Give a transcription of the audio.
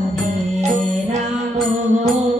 Hare Rama